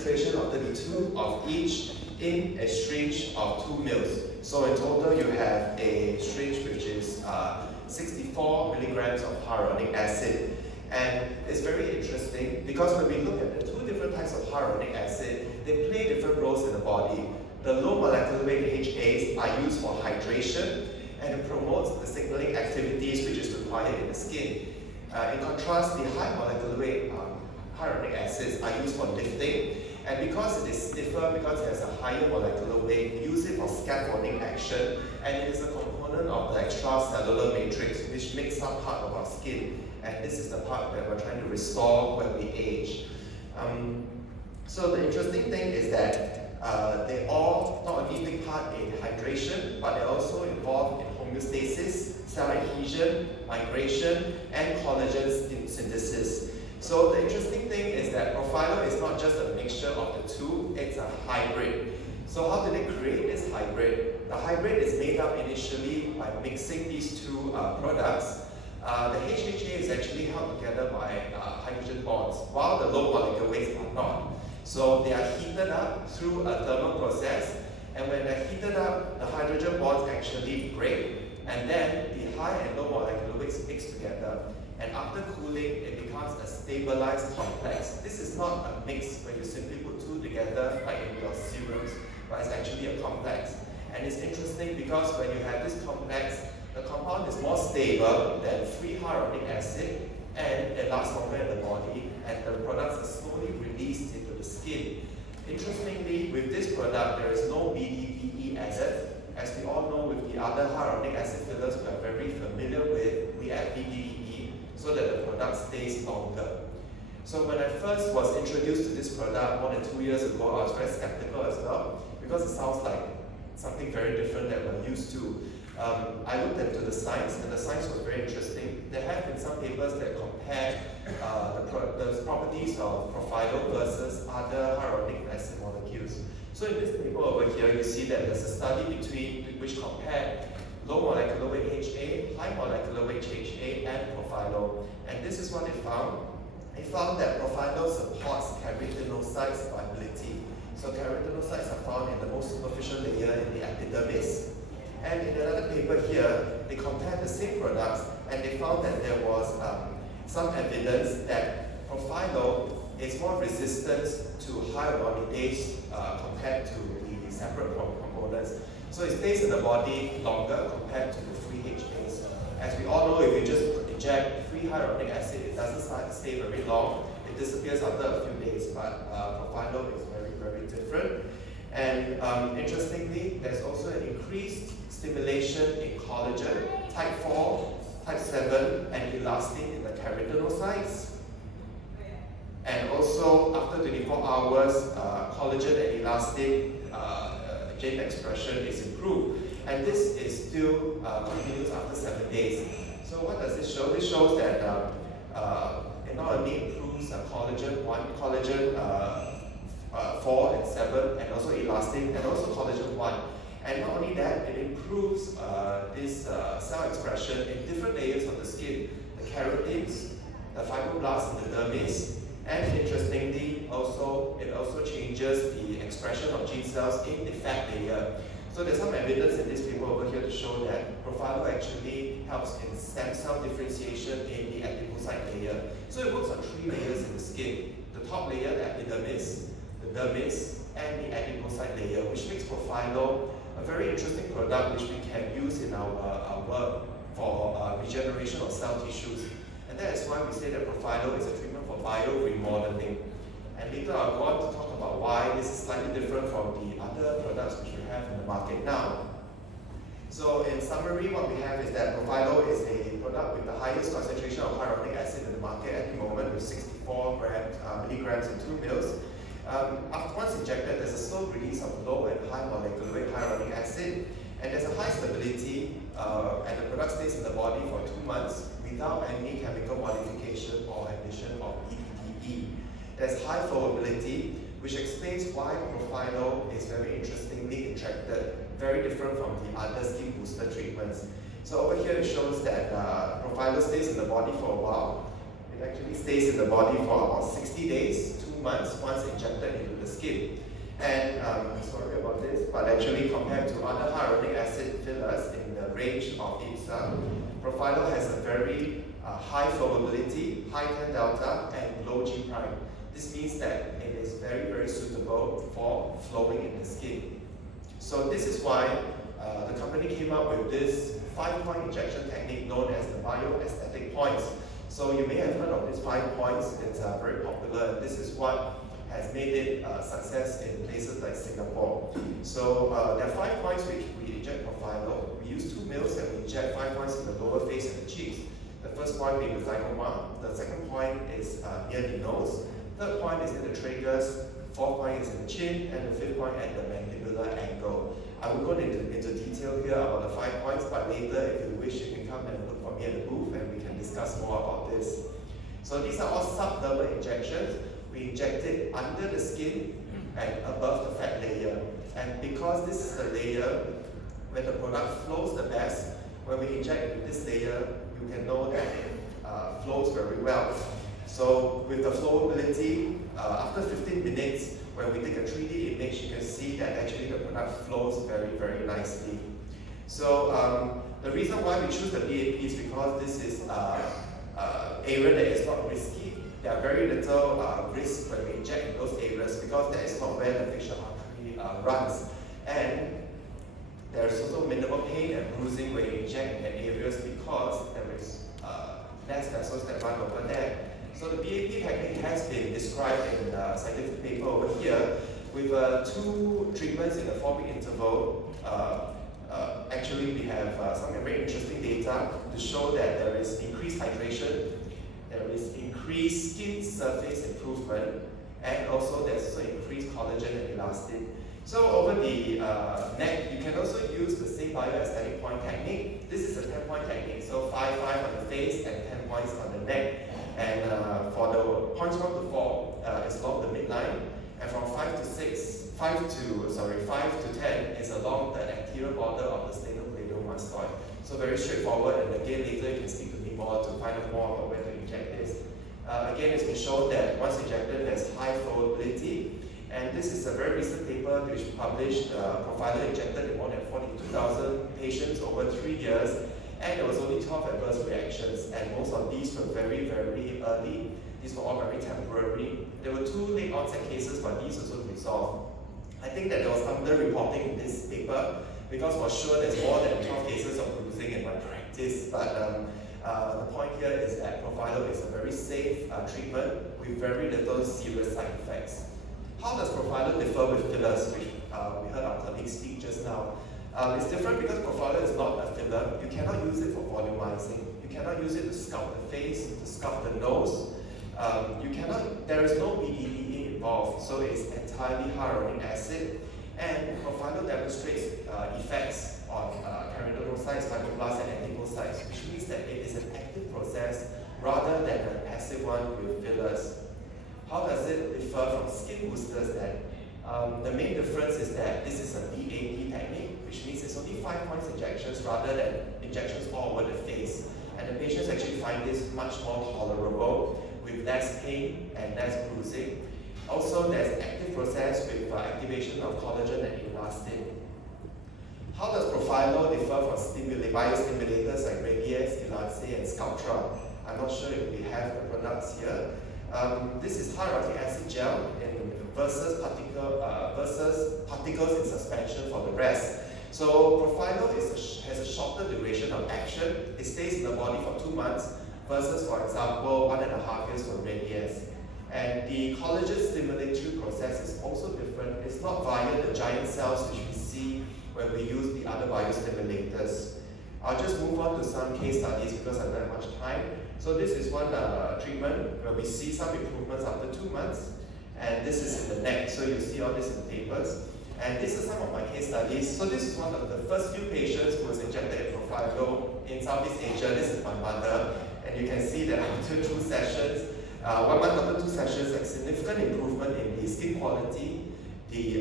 concentration of 32 of each in a syringe of 2 mils. So in total, you have a syringe which is 64 milligrams of hyaluronic acid. And it's very interesting because when we look at the two different types of hyaluronic acid, they play different roles in the body. The low molecular weight HAs are used for hydration and it promotes the signaling activities which is required in the skin. In contrast, the high molecular weight hyaluronic acids are used for lifting, and because it is stiffer, because it has a higher molecular weight, use it for scaffolding action, and it is a component of the extracellular matrix which makes up part of our skin. And this is the part that we're trying to restore when we age. So the interesting thing is that they all not only take part in hydration, but they also involved in homeostasis, cell adhesion, migration, and collagen synthesis. So the interesting thing is that Profilo is not just a mixture of the two, it's a hybrid. So how did they create this hybrid? The hybrid is made up initially by mixing these two products. The HHA is actually held together by hydrogen bonds, while the low molecular weights are not. So they are heated up through a thermal process, and when they're heated up, the hydrogen bonds actually break, and then the high and low molecular weights mix together. And after cooling, it becomes a stabilized complex. This is not a mix where you simply put two together like in your serums, but it's actually a complex. And it's interesting because when you have this complex, the compound is more stable than free hyaluronic acid, and it lasts longer in the body, and the products are slowly released into the skin. Interestingly, with this product, there is no BDVE added. As we all know, with the other hyaluronic acid fillers we are very familiar with, we add BDVE so that the product stays longer. So when I first was introduced to this product more than 2 years ago, I was very skeptical as well, because it sounds like something very different that we're used to. I looked into the science, and the science was very interesting. There have been some papers that compare the properties of Profilo versus other hyaluronic acid molecules. So in this paper over here, you see that there's a study which compared low molecular weight HA, high molecular weight HA, and Profilo. And this is what they found. They found that Profilo supports keratinocytes viability. So keratinocytes are found in the most superficial layer in the epidermis. And in another paper here, they compared the same products and they found that there was some evidence that Profilo is more resistant to hyaluronidase compared to the separate components. So it stays in the body longer compared to the free HAs. As we all know, if you just inject free hyaluronic acid, it doesn't stay very long. It disappears after a few days, but Profilo is very, very different. And interestingly, there's also an increased stimulation in collagen, type 4, type 7, and elastin in the keratinocytes. And also, after 24 hours, collagen and elastin gene expression is improved. And this is still continues after 7 days. So what does this show? This shows that it not only improves collagen 1, collagen 4 and 7, and also elastin, and also collagen 1. And not only that, it improves this cell expression in different layers of the skin, the keratins, the fibroblasts in the dermis, and interestingly, it also changes the expression of gene cells in the fat layer. So there's some evidence in this paper over here to show that Profilo actually helps in stem cell differentiation in the adipocyte layer. So it works on 3 layers in the skin: the top layer, the epidermis, the dermis, and the adipocyte layer, which makes Profilo a very interesting product which we can use in our work for regeneration of cell tissues. And that is why we say that Profilo is a treatment for bioremodeling. And later I'll go on to talk about why this is slightly different from the other products which we have in the market now. So in summary, what we have is that Profilo is a product with the highest concentration of hyaluronic acid in the market at the moment, with 64 milligrams in 2 mils. After once injected, there's a slow release of low and high molecular weight hyaluronic acid, and there's a high stability, and the product stays in the body for 2 months without any chemical modification or addition of BDDE. There's high flowability, which explains why Profilo is very interestingly attracted, very different from the other skin booster treatments. So over here it shows that Profilo stays in the body for a while. It actually stays in the body for about 60 days, 2 2 months once injected into the skin. And sorry about this, but actually compared to other hyaluronic acid fillers in the range of IPSA, Profilo has a very high flowability, high tan delta, and low G prime. This means that it is very, very suitable for flowing in the skin. So this is why the company came up with this 5-point injection technique known as the bioaesthetic points. So you may have heard of these 5 points. It's very popular. This is what has made it a success in places like Singapore. So there are 5 points which we inject Profilo. We use 2 mils and we inject 5 points in the lower face and the cheeks. The first point being the zygoma. The second point is near the nose. Third point is in the tragus. Fourth point is in the chin. And the fifth point at the mandibular angle. I will go into detail here about the 5 points, but later, if you wish, you can come and look for me at the booth and we can discuss more about this. So these are all subdermal injections. We inject it under the skin and above the fat layer. And because this is the layer where the product flows the best, when we inject into this layer, you can know that it flows very well. So with the flowability, after 15 minutes, when we take a 3D image, you can see that actually the product flows very, very nicely. So the reason why we choose the BAP is because this is an area that is not risky. There are very little risk when we inject in those areas because that is not where the facial artery runs. And there is also minimal pain and bruising when you inject in the areas because there is less vessels that run over there. So the BAP technique has been described in a scientific paper over here with 2 treatments in a 4-week interval. Actually, we have some very interesting data to show that there is increased hydration, there is increased skin surface improvement, and also there's also increased collagen and elastin. So over the neck, you can also use the same bioaesthetic point technique. This is a 10-point technique, so 5 on the face and 10 points on the neck. And for the points 1 to 4, it's along the midline, and from 5 to 10 is along the anterior border of the sternocleidomastoid. So very straightforward, and again later you can speak to me more to find out more about where to inject this. Again, it's been shown that once injected, there's high flowability, and this is a very recent paper which published Profilo injected in more than 42,000 patients over 3 years. And there was only 12 adverse reactions, and most of these were very, very early. These were all very temporary. There were 2 late onset cases, but these also resolved. I think that there was under-reporting in this paper, because for sure there's more than 12 cases of bruising in my practice, but the point here is that Profilo is a very safe treatment with very little serious side effects. How does Profilo differ with fillers, which we heard our colleagues speak just now? It's different because Profilo is not a filler. You cannot use it for volumizing. You cannot use it to sculpt the face, to sculpt the nose. There is no BDDE involved, so it's entirely hyaluronic acid. And Profilo demonstrates effects on keratinocytes, fibroblasts, and adipocytes, which means that it is an active process rather than a passive one with fillers. How does it differ from skin boosters then? The main difference is that this is a BAP technique, which means it's only 5 points injections rather than injections all over the face. And the patients actually find this much more tolerable with less pain and less bruising. Also, there's an active process with activation of collagen and elastin. How does Profilo differ from biostimulators like Radies, Elance, and Sculptra? I'm not sure if we have the products here. This is hyaluronic acid gel versus particles in suspension for the rest. So Profilo has a shorter duration of action. It stays in the body for 2 months versus, for example, 1.5 years for Radies. And the collagen stimulatory process is also different. It's not via the giant cells which we see when we use the other biostimulators. I'll just move on to some case studies because I don't have much time. So this is one treatment where we see some improvements after 2 months. And this is in the neck, so you see all this in the papers. And these are some of my case studies. So this is one of the first few patients who was injected in Profilo in Southeast Asia. This is my mother. And you can see that after 2 sessions, 1 month after 2 sessions, a significant improvement in the skin quality, the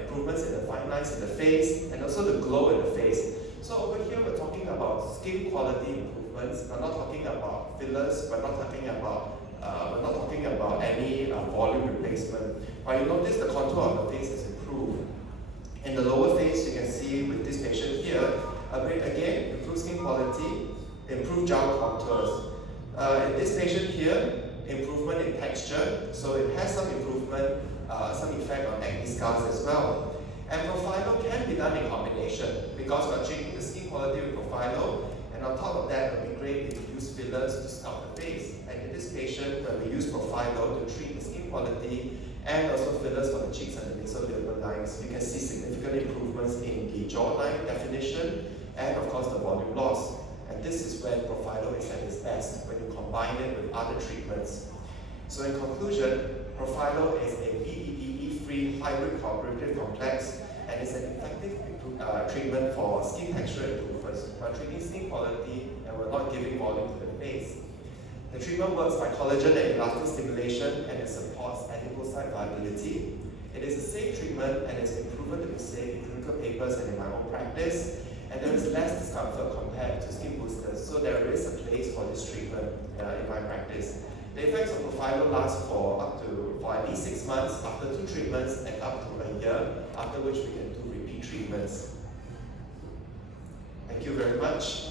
improvements in the fine lines in the face, and also the glow in the face. So over here, we're talking about skin quality improvements. We're not talking about fillers. We're not talking about We're not talking about any volume replacement. But you notice the contour of the face is improved. In the lower face, you can see with this patient here, again, improved skin quality, improved jowl contours. In this patient here, improvement in texture, so it has some improvement, some effect on acne scars as well. And Profilo can be done in combination because we're treating the skin quality with Profilo, and on top of that, it would be great if you use fillers to sculpt the face. And in this patient, when we use Profilo to treat the skin quality and also fillers for the cheeks and the nasolabial lines, you can see significant improvements in the jawline definition and of course the volume loss. And this is when Profilo is at its best, when you combine it with other treatments. So in conclusion, Profilo is a BDDE-free hybrid cooperative complex and is an effective treatment for skin texture improvements. We're treating skin quality and we're not giving volume to the face. The treatment works by collagen and elastin stimulation and it supports adipocyte viability. It is a safe treatment and it's been proven to be safe in clinical papers and in my own practice. And there is less discomfort compared to skin boosters, so there is a place for this treatment in my practice. The effects of Profilo last for at least 6 months after 2 treatments and up to a year, after which we can do repeat treatments. Thank you very much.